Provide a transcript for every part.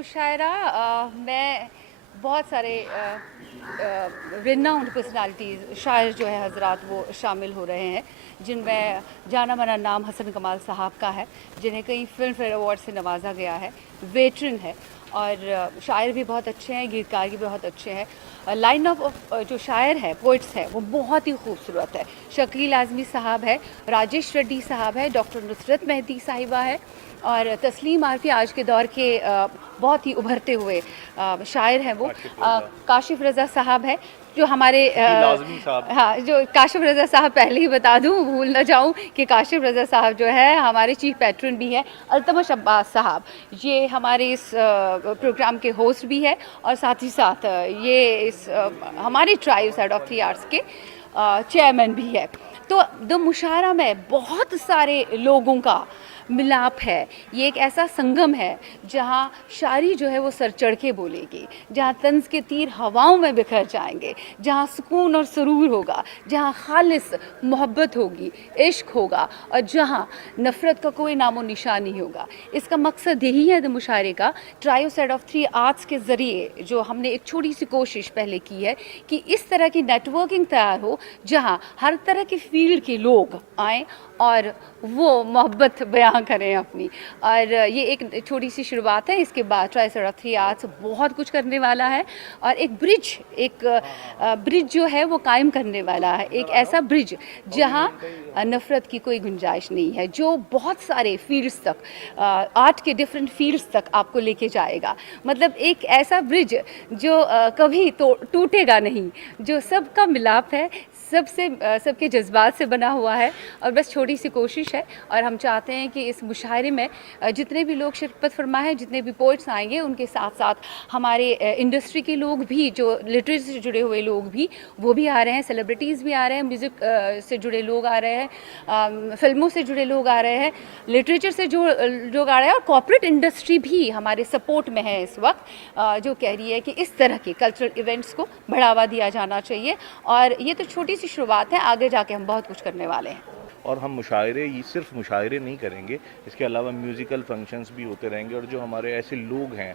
मुशायरा मैं बहुत सारे रिनाउंड पर्सनालिटीज़ शायर जो है हजरात वो शामिल हो रहे हैं, जिनमें जाना माना नाम हसन कमाल साहब का है, जिन्हें कई फिल्म फेयर अवार्ड से नवाजा गया है। वेटरन है और शायर भी बहुत अच्छे हैं, गीतकार भी बहुत अच्छे हैं। लाइन ऑफ जो शायर है, पोइट्स है, वो बहुत ही खूबसूरत है। शकील आज़मी साहब है, राजेश रेड्डी साहब है, डॉक्टर नुसरत मेहदी साहिबा है और तस्लीम आरफी आज के दौर के बहुत ही उभरते हुए शायर हैं। वो काशिफ रज़ा साहब है जो हमारे हाँ, जो काशिफ रज़ा साहब, पहले ही बता दूं, भूल ना जाऊं कि काशिफ रज़ा साहब जो है हमारे चीफ पैट्रन भी है। अल्तमश अब्बास साहब ये हमारे इस प्रोग्राम के होस्ट भी है और साथ ही साथ ये इस हमारे ट्राइब्स हेड ऑफ 3 आर्ट्स के चेयरमैन भी है। तो द मुशायरा में बहुत सारे लोगों का मिलाप है। ये एक ऐसा संगम है जहाँ शायरी जो है वो सर चढ़ के बोलेगी, जहाँ तंज के तीर हवाओं में बिखर जाएंगे, जहाँ सुकून और सुरूर होगा, जहाँ खालिस मोहब्बत होगी, इश्क होगा और जहाँ नफ़रत का कोई नामो निशान नहीं होगा। इसका मकसद यही है द मुशायरे का। ट्राइब्स हेड ऑफ 3 आर्ट्स के ज़रिए जो हमने एक छोटी सी कोशिश पहले की है कि इस तरह की नेटवर्किंग तैयार हो जहाँ हर तरह के फील्ड के लोग आएँ और वो मोहब्बत बयां करें अपनी। और ये एक छोटी सी शुरुआत है। इसके बाद ट्राइब्स हेड ऑफ 3 आर्ट्स बहुत कुछ करने वाला है और एक ब्रिज जो है वो कायम करने वाला है। एक ऐसा ब्रिज जहां नफ़रत की कोई गुंजाइश नहीं है, जो बहुत सारे फील्ड्स तक, आर्ट के डिफरेंट फील्ड्स तक आपको लेके जाएगा। मतलब एक ऐसा ब्रिज जो कभी तो टूटेगा नहीं, जो सबका मिलाप है, सबके जज्बात से बना हुआ है। और बस छोटी सी कोशिश है और हम चाहते हैं कि इस मुशायरे में जितने भी लोग शिरकत फरमा है, जितने भी पोइट्स आएंगे, उनके साथ साथ हमारे इंडस्ट्री के लोग भी, जो लिटरेचर से जुड़े हुए लोग भी, वो भी आ रहे हैं। सेलिब्रिटीज़ भी आ रहे हैं, म्यूज़िक से जुड़े लोग आ रहे हैं, फिल्मों से जुड़े लोग आ रहे हैं, लिटरेचर से जो लोग आ रहे हैं और कॉर्पोरेट इंडस्ट्री भी हमारे सपोर्ट में है इस वक्त, जो कह रही है कि इस तरह के कल्चरल इवेंट्स को बढ़ावा दिया जाना चाहिए। और ये तो छोटी सी शुरुआत है, आगे जाके हम बहुत कुछ करने वाले हैं। और हम मुशायरे, ये सिर्फ मुशायरे नहीं करेंगे, इसके अलावा म्यूज़िकल फंक्शंस भी होते रहेंगे। और जो हमारे ऐसे लोग हैं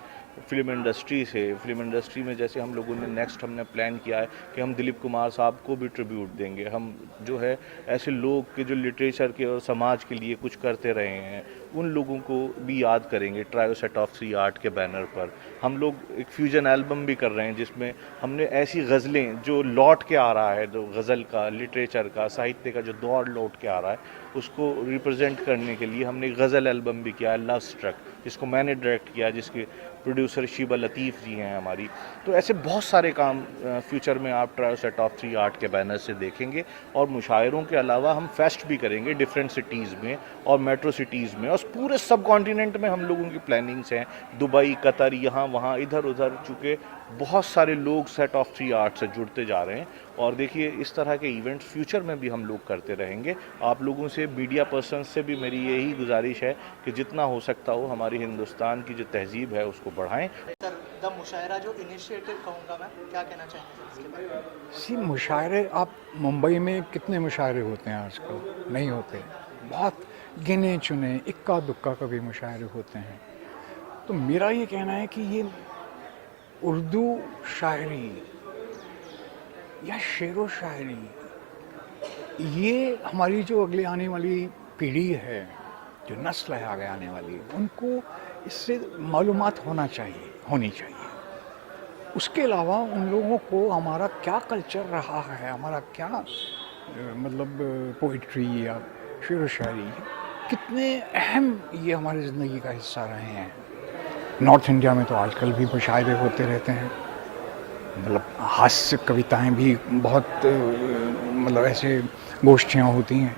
फिल्म इंडस्ट्री में, जैसे हम लोगों ने हमने प्लान किया है कि हम दिलीप कुमार साहब को भी ट्रिब्यूट देंगे। हम जो है ऐसे लोग के जो लिटरेचर के और समाज के लिए कुछ करते रहे हैं, उन लोगों को भी याद करेंगे। ट्राइब्स हेड ऑफ 3 आर्ट के बैनर पर हम लोग एक फ्यूजन एल्बम भी कर रहे हैं, जिसमें हमने ऐसी गज़लें जो लौट के आ रहा है, जो गज़ल का, लिटरेचर का, साहित्य का जो दौर लौट के आ रहा है, उसको रिप्रेजेंट करने के लिए हमने गज़ल एल्बम भी किया है, लव स्ट्रक, जिसको मैंने डायरेक्ट किया, जिसके प्रोड्यूसर शीबा लतीफ़ जी हैं हमारी। तो ऐसे बहुत सारे काम फ्यूचर में आप ट्राइब्स हेड ऑफ 3 आर्ट के बैनर से देखेंगे। और मुशायरों के अलावा हम फेस्ट भी करेंगे डिफरेंट सिटीज़ में और मेट्रो सिटीज़ में, और पूरे सब कॉन्टिनेंट में हम लोगों की प्लानिंग्स हैं। दुबई, कतर, यहाँ वहाँ इधर उधर, चूँकि बहुत सारे लोग सेट ऑफ 3 आर्ट से जुड़ते जा रहे हैं। और देखिए, इस तरह के इवेंट फ्यूचर में भी हम लोग करते रहेंगे। आप लोगों से, मीडिया पर्सन से भी मेरी यही गुजारिश है कि जितना हो सकता हो हमारी हिंदुस्तान की जो तहजीब है उसको बढ़ाएं। सर, द मुशायरा जो इनिशिएटिव कहूँगा मैं, क्या कहना चाहेंगे इसके बारे में? सी मुशायरे, आप मुंबई में कितने मुशायरे होते हैं आजकल? नहीं होते, बहुत गिने चुने, इक्का दुक्का कभी मुशायरे होते हैं। तो मेरा ये कहना है कि ये उर्दू शायरी या शेरो शायरी, ये हमारी जो अगले आने वाली पीढ़ी है, जो नस्ल है आगे आने वाली, उनको इससे मालूमात होनी चाहिए। उसके अलावा उन लोगों को हमारा क्या कल्चर रहा है, हमारा क्या मतलब पोइट्री या शेर व शायरी, कितने अहम ये हमारी ज़िंदगी का हिस्सा रहे हैं। नॉर्थ इंडिया में तो आजकल भी मुशायरे होते रहते हैं, मतलब हास्य कविताएं भी बहुत, मतलब ऐसे गोष्ठियाँ होती हैं।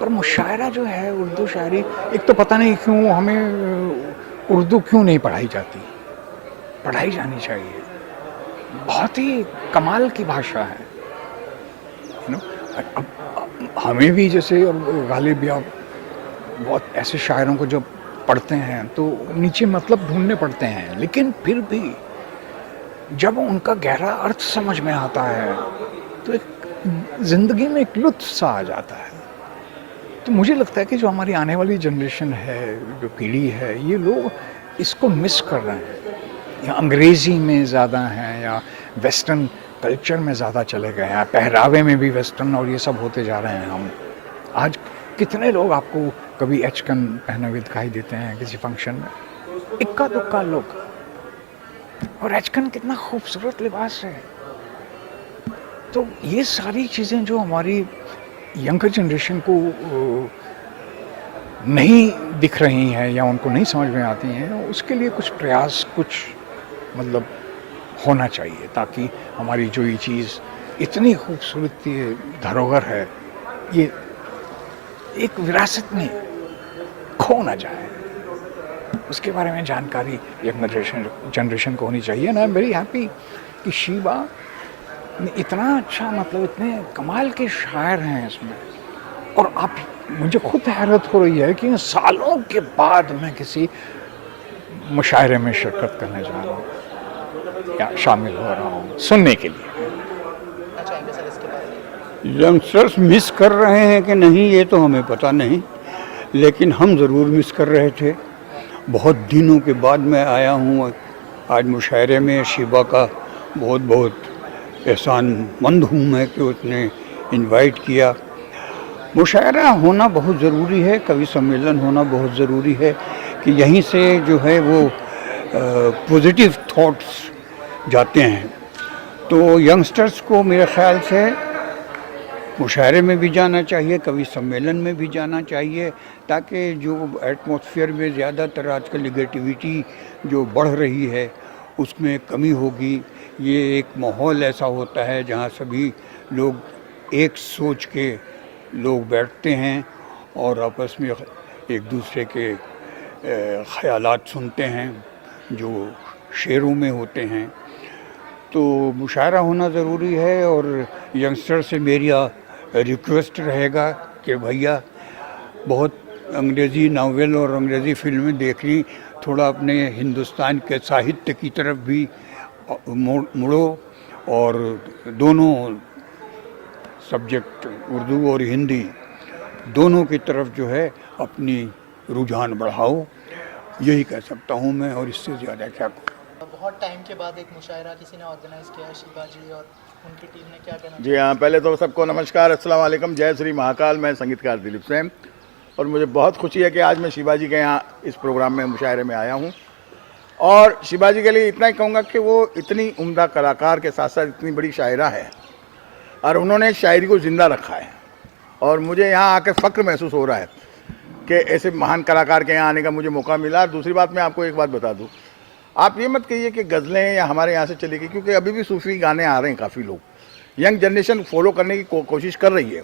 पर मुशायरा जो है, उर्दू शायरी, एक तो पता नहीं क्यों हमें उर्दू क्यों नहीं पढ़ाई जाती, पढ़ाई जानी चाहिए। बहुत ही कमाल की भाषा है, यू नो। अब हमें भी, जैसे गालिब या बहुत ऐसे शायरों को जब पढ़ते हैं तो नीचे मतलब ढूंढने पड़ते हैं, लेकिन फिर भी जब उनका गहरा अर्थ समझ में आता है तो एक ज़िंदगी में एक लुत्फ़ सा आ जाता है। तो मुझे लगता है कि जो हमारी आने वाली जनरेशन है, जो पीढ़ी है, ये लोग इसको मिस कर रहे हैं, या अंग्रेज़ी में ज़्यादा हैं या वेस्टर्न कल्चर में ज़्यादा चले गए हैं, पहरावे में भी वेस्टर्न और ये सब होते जा रहे हैं हम। आज कितने लोग आपको कभी एचकन पहने हुए दिखाई देते हैं किसी फंक्शन में, इक्का दुक्का लोग। और एचकन कितना खूबसूरत लिबास है। तो ये सारी चीज़ें जो हमारी यंगर जनरेशन को नहीं दिख रही हैं या उनको नहीं समझ में आती हैं, उसके लिए कुछ प्रयास, कुछ मतलब होना चाहिए, ताकि हमारी जो ये चीज़ इतनी खूबसूरत ये धरोहर है, ये एक विरासत में खो ना जाए। उसके बारे में जानकारी यंगर जनरेशन को होनी चाहिए। And I am very happy कि शीबा ने इतना अच्छा, मतलब इतने कमाल के शायर हैं इसमें। और आप, मुझे खुद हैरत हो रही है कि सालों के बाद मैं किसी मुशायरे में शिरकत करने जा रहा हूँ या शामिल हो रहा हूँ सुनने के लिए। क्या चाहेंगे सर इसके बारे में? यंगस्टर्स मिस कर रहे हैं कि नहीं ये तो हमें पता नहीं, लेकिन हम ज़रूर मिस कर रहे थे। बहुत दिनों के बाद मैं आया हूँ आज मुशायरे में। शीबा का बहुत बहुत एहसानमंद हूँ मैं कि उसने इनवाइट किया। मुशायरा होना बहुत ज़रूरी है, कवि सम्मेलन होना बहुत ज़रूरी है कि यहीं से जो है वो पॉजिटिव थॉट्स जाते हैं। तो यंगस्टर्स को मेरे ख़्याल से मुशायरे में भी जाना चाहिए, कवि सम्मेलन में भी जाना चाहिए, ताकि जो एटमॉस्फेयर में ज़्यादातर आजकल निगेटिविटी जो बढ़ रही है उसमें कमी होगी। ये एक माहौल ऐसा होता है जहाँ सभी लोग एक सोच के लोग बैठते हैं और आपस में एक दूसरे के ख़यालात सुनते हैं जो शेरों में होते हैं। तो मुशायरा होना ज़रूरी है। और यंगस्टर से मेरा रिक्वेस्ट रहेगा कि भैया बहुत अंग्रेज़ी नावल और अंग्रेज़ी फिल्में देख ली, थोड़ा अपने हिंदुस्तान के साहित्य की तरफ भी मुड़ो और दोनों सब्जेक्ट उर्दू और हिंदी दोनों की तरफ जो है अपनी रुझान बढ़ाओ। यही कह सकता हूँ मैं, और इससे ज़्यादा क्या कहूँ। बहुत टाइम के बाद एक मुशायरा किसी ने ऑर्गेनाइज किया है, शीबा जी और उनकी टीम ने, क्या कहना? जी हाँ, पहले तो सबको नमस्कार, अस्सलाम वालेकुम, जय श्री महाकाल। मैं संगीतकार दिलीप सेन और मुझे बहुत खुशी है कि आज मैं शीबा जी के यहाँ इस प्रोग्राम में मुशायरे में आया हूँ। और शीबा जी के लिए इतना ही कहूँगा कि वो इतनी उम्दा कलाकार के साथ साथ इतनी बड़ी शायरा है और उन्होंने शायरी को ज़िंदा रखा है। और मुझे यहाँ आकर फ़ख्र महसूस हो रहा है कि ऐसे महान कलाकार के यहाँ आने का मुझे मौका मिला। दूसरी बात, मैं आपको एक बात बता दूँ, आप ये मत कहिए कि गज़लें या हमारे यहाँ से चलेगी, क्योंकि अभी भी सूफ़ी गाने आ रहे हैं। काफ़ी लोग, यंग जनरेशन फॉलो करने की कोशिश कर रही है।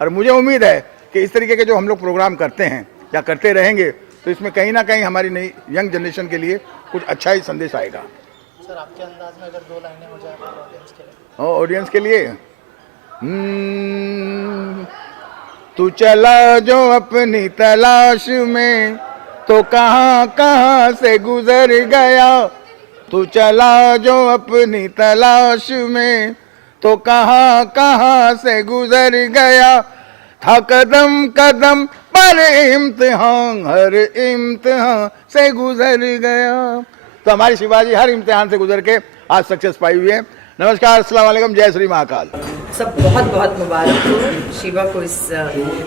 और मुझे उम्मीद है कि इस तरीके के जो हम लोग प्रोग्राम करते हैं या करते रहेंगे तो इसमें कहीं ना कहीं हमारी नई यंग जनरेशन के लिए कुछ अच्छा ही संदेश आएगा। सर आपके अंदाज में अगर 2 लाइनें हो जाए ऑडियंस के लिए? ऑडियंस के लिए तू चला जो अपनी तलाश में तो कहाँ कहाँ से गुजर गया, तू चला जो अपनी तलाश में तो कहाँ कहाँ से गुजर गया, था कदम कदम पर इम्तिहान, हर इम्तिहान से गुजर गया। तो हमारी शिवाजी हर इम्तिहान से गुजर के आज सक्सेस पाई हुई है। नमस्कार, अस्सलाम वालेकुम, जय श्री महाकाल। सब बहुत बहुत मुबारक हो शीबा को। इस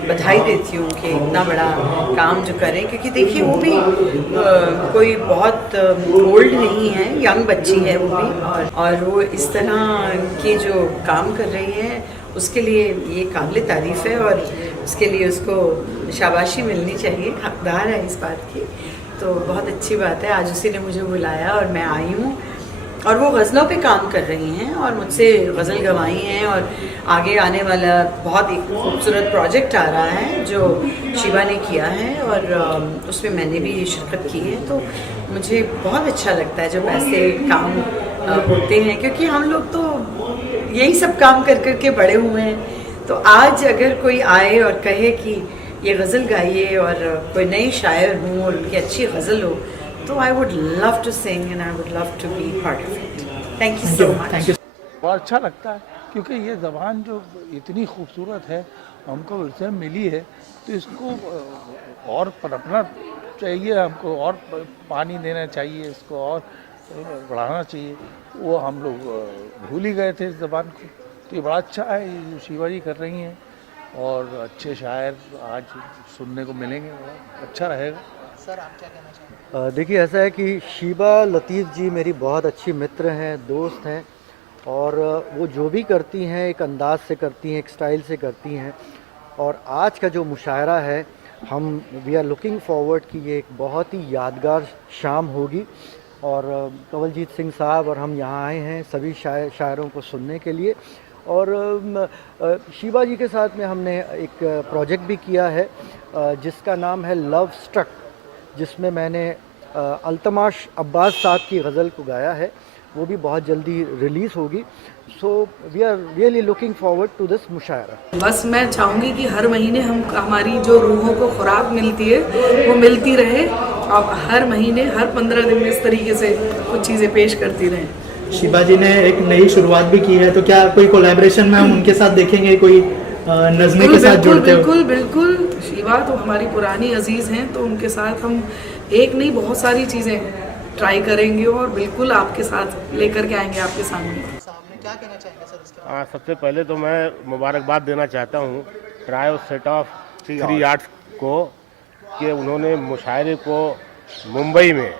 बधाई देती हूँ कि इतना बड़ा काम जो करें, क्योंकि देखिए वो भी कोई बहुत ओल्ड नहीं है, यंग बच्ची है वो भी, और वो इस तरह के जो काम कर रही है उसके लिए ये काबिल तारीफ़ है और उसके लिए उसको शाबाशी मिलनी चाहिए, हकदार है इस बात की। तो बहुत अच्छी बात है, आज उसी ने मुझे बुलाया और मैं आई हूँ। और वो गज़लों पे काम कर रही हैं और मुझसे गज़ल गवाई हैं, और आगे आने वाला बहुत एक खूबसूरत प्रोजेक्ट आ रहा है जो शीबा ने किया है और उसमें मैंने भी शिरकत की है। तो मुझे बहुत अच्छा लगता है जब ऐसे काम होते हैं, क्योंकि हम लोग तो यही सब काम कर कर के बड़े हुए हैं। तो आज अगर कोई आए और कहे कि ये गज़ल गाइए और कोई नई शायर हूँ और उनकी अच्छी गज़ल हो, तो I would love to sing and I would love to be part of it. Thank you so much. बहुत अच्छा लगता है, क्योंकि ये ज़बान जो इतनी खूबसूरत है हमको इससे मिली है, तो इसको और पनपना चाहिए, हमको और पानी देना चाहिए, इसको और बढ़ाना चाहिए, वो हम लोग भूल ही गए थे इस ज़बान को। तो ये बड़ा अच्छा है ये जो शिवा जी कर रही हैं, और अच्छे शायर आज सुनने को मिलेंगे, अच्छा रहेगा। सर आप क्या कहना चाहेंगे? देखिए ऐसा है कि शीबा लतीफ़ जी मेरी बहुत अच्छी मित्र हैं, दोस्त हैं, और वो जो भी करती हैं एक अंदाज से करती हैं, एक स्टाइल से करती हैं। और आज का जो मुशायरा है, हम वी आर लुकिंग फॉरवर्ड कि ये एक बहुत ही यादगार शाम होगी। और कंवलजीत सिंह साहब और हम यहाँ आए हैं सभी शायरों को सुनने के लिए। और शीबा जी के साथ में हमने एक प्रोजेक्ट भी किया है जिसका नाम है लव स्ट्रक, जिसमें मैंने अल्तमाश अब्बास साहब की गज़ल को गाया है। वो भी बहुत जल्दी रिलीज़ होगी। So we are really looking forward to this mushaira. बस मैं चाहूँगी कि हर महीने हमारी जो रूहों को खुराक मिलती है वो मिलती रहे, और हर महीने हर 15 दिन में इस तरीके से कुछ चीज़ें पेश करती रहें। शिबा जी ने एक नई शुरुआत भी की है, तो क्या कोई कोलैबोरेशन में हम उनके साथ देखेंगे, कोई नज़्में के साथ जुड़ते हो? बिल्कुल बिल्कुल, शिवा तो हमारी पुरानी अजीज़ हैं, तो उनके साथ हम एक नहीं बहुत सारी चीज़ें ट्राई करेंगे और बिल्कुल आपके साथ लेकर के आएंगे आपके सामने। सामने क्या कहना चाहेंगे सर इसके बारे में? सबसे पहले तो मैं मुबारकबाद देना चाहता हूँ trio set of three arts को कि उन्होंने मुशायरे को मुंबई में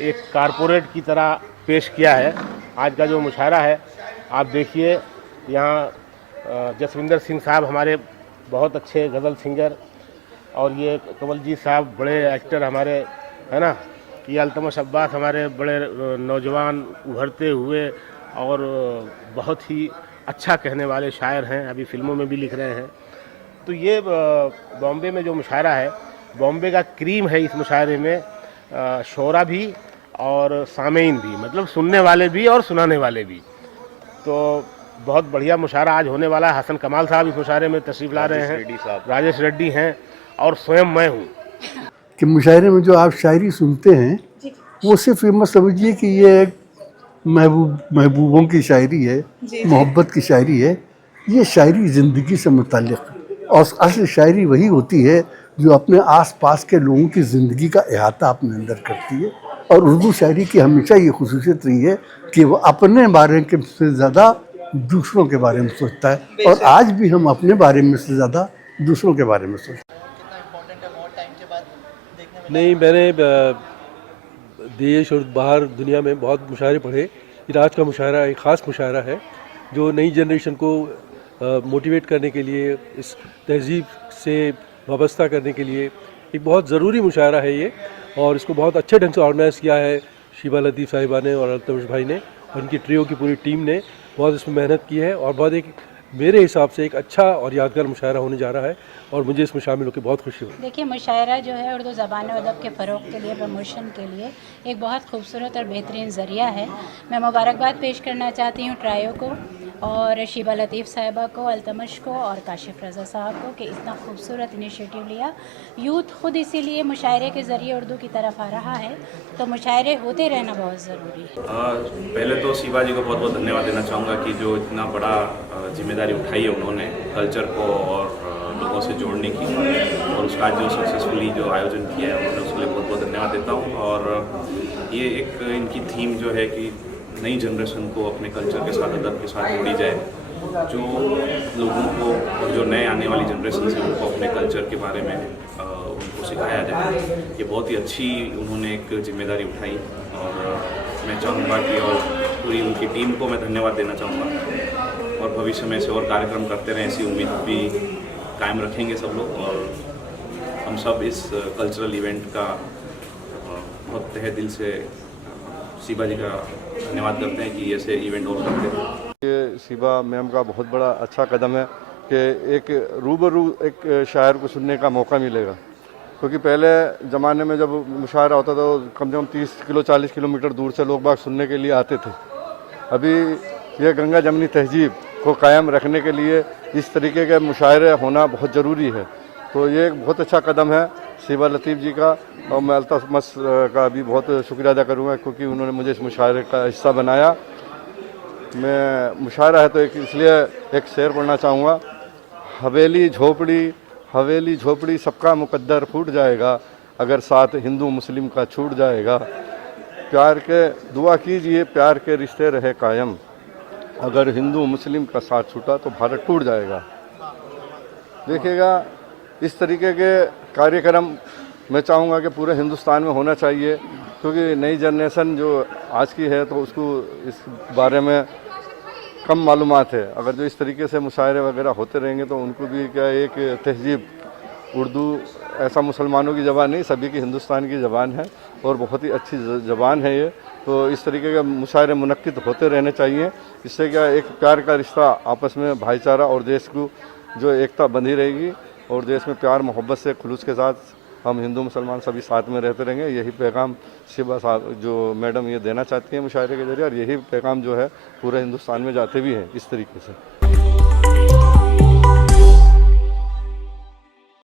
एक कारपोरेट की तरह पेश किया है। आज का जो मुशायरा है आप देखिए, यहाँ जसविंदर सिंह साहब हमारे बहुत अच्छे गज़ल सिंगर, और ये कंवलजीत साहब बड़े एक्टर हमारे, है ना, ये अल्तमश अब्बास हमारे बड़े नौजवान उभरते हुए और बहुत ही अच्छा कहने वाले शायर हैं, अभी फिल्मों में भी लिख रहे हैं। तो ये बॉम्बे में जो मुशायरा है, बॉम्बे का क्रीम है इस मुशायरे में, शोरा भी और सामेइन भी, मतलब सुनने वाले भी और सुनाने वाले भी। तो बहुत बढ़िया मुशायरा आज होने वाला है। हसन कमाल साहब इस मुशायरे में तशरीफ़ ला रहे हैं, राजेश रेड्डी हैं, और स्वयं मैं हूँ। कि मुशायरे में जो आप शायरी सुनते हैं वो सिर्फ ये मत समझिए कि ये एक महबूबों की शायरी है, मोहब्बत की शायरी है। ये शायरी ज़िंदगी से मुताल्लिक़, और असल शायरी वही होती है जो अपने आसपास के लोगों की ज़िंदगी का अहाता अपने अंदर करती है। और उर्दू शायरी की हमेशा ये खुसूसियत रही है कि वो अपने बारे के से ज़्यादा दूसरों के बारे में सोचता है, और आज भी हम अपने बारे में से ज़्यादा दूसरों के बारे में सोचते हैं। कितना इम्पोर्टेंट है, बहुत टाइम के बाद देखने में? नहीं, मैंने देश और बाहर दुनिया में बहुत मुशायरे पढ़े। ये आज का मुशायरा एक ख़ास मुशायरा है जो नई जनरेशन को मोटिवेट करने के लिए, इस तहज़ीब से वाबस्ता करने के लिए एक बहुत ज़रूरी मुशायरा है ये। और इसको बहुत अच्छे ढंग से ऑर्गेनाइज़ किया है शीबा लतीफ़ साहिबा ने और अल्तमश भाई ने, और उनकी ट्रियो की पूरी टीम ने बहुत इसमें मेहनत की है, और बहुत एक मेरे हिसाब से एक अच्छा और यादगार मुशायरा होने जा रहा है, और मुझे इसमें शामिल होकर बहुत खुशी हुई। देखिए, मुशायरा जो है उर्दू ज़बान और अदब के फ़रोग़ के लिए, प्रमोशन के लिए एक बहुत खूबसूरत और बेहतरीन ज़रिया है। मैं मुबारकबाद पेश करना चाहती हूँ ट्रायो को, और शीबा लतीफ़ साहिबा को, अल्तमश को और काशिफ़ रज़ा साहब को कि इतना खूबसूरत इनिशिएटिव लिया। यूथ खुद इसीलिए मुशायरे के ज़रिए उर्दू की तरफ आ रहा है, तो मुशायरे होते रहना बहुत ज़रूरी है। पहले तो शीबा जी को बहुत बहुत धन्यवाद देना चाहूँगा कि जो इतना बड़ा जिम्मेदारी उठाई है उन्होंने कल्चर को और लोगों से जोड़ने की, और उसका जो सक्सेसफुली जो आयोजन किया है उन्होंने, उसके लिए बहुत बहुत धन्यवाद देता हूँ। और ये एक इनकी थीम जो है कि नई जनरेशन को अपने कल्चर के साथ, अदब के साथ जोड़ी जाए, जो लोगों को और जो नए आने वाली जनरेशन है उनको अपने कल्चर के बारे में उनको सिखाया जाए। ये बहुत ही अच्छी उन्होंने एक जिम्मेदारी उठाई, और मैं चाहूँगा कि और पूरी उनकी टीम को मैं धन्यवाद देना चाहूँगा, और भविष्य में ऐसे और कार्यक्रम करते रहें, ऐसी उम्मीद भी कायम रखेंगे सब लोग। और हम सब इस कल्चरल इवेंट का बहुत तहे दिल से शीबा जी का धन्यवाद करते हैं कि ऐसे इवेंट और करते हैं। ये शीबा मैम का बहुत बड़ा अच्छा कदम है कि एक रूबरू एक शायर को सुनने का मौका मिलेगा, क्योंकि पहले ज़माने में जब मुशायरा होता था तो कम से कम 30 किलोमीटर दूर से लोग बाग सुनने के लिए आते थे। अभी ये गंगा जमनी तहजीब को कायम रखने के लिए इस तरीके के मुशायरे होना बहुत ज़रूरी है। तो ये एक बहुत अच्छा कदम है शीबा लतीफ़ जी का, और मैं अल्तमश का भी बहुत शुक्रिया अदा करूँगा क्योंकि उन्होंने मुझे इस मुशायरे का हिस्सा बनाया। मैं मुशायरा है तो इसलिए एक शेर पढ़ना चाहूँगा। हवेली झोपड़ी सबका मुकद्दर फूट जाएगा, अगर साथ हिंदू मुस्लिम का छूट जाएगा, प्यार के दुआ कीजिए प्यार के रिश्ते रहे कायम, अगर हिंदू मुस्लिम का साथ छूटा तो भारत टूट जाएगा। देखिएगा, इस तरीके के कार्यक्रम मैं चाहूँगा कि पूरे हिंदुस्तान में होना चाहिए, क्योंकि नई जनरेशन जो आज की है तो उसको इस बारे में कम मालूमात है। अगर जो इस तरीके से मुशायरे वगैरह होते रहेंगे तो उनको भी क्या एक तहजीब, उर्दू ऐसा मुसलमानों की ज़बान नहीं, सभी की हिंदुस्तान की ज़बान है और बहुत ही अच्छी ज़बान है ये। तो इस तरीके के मुशायरे मुनक्किद होते रहने चाहिए। इससे क्या एक प्यार का रिश्ता आपस में, भाईचारा और देश को जो एकता बंधी रहेगी और देश में प्यार मोहब्बत से खुलूस के साथ हम हिंदू मुसलमान सभी साथ में रहते रहेंगे। यही पैगाम शिबा साहब जो मैडम ये देना चाहती हैं मुशायरे के जरिए, और यही पैगाम जो है पूरे हिंदुस्तान में जाते भी हैं इस तरीके से।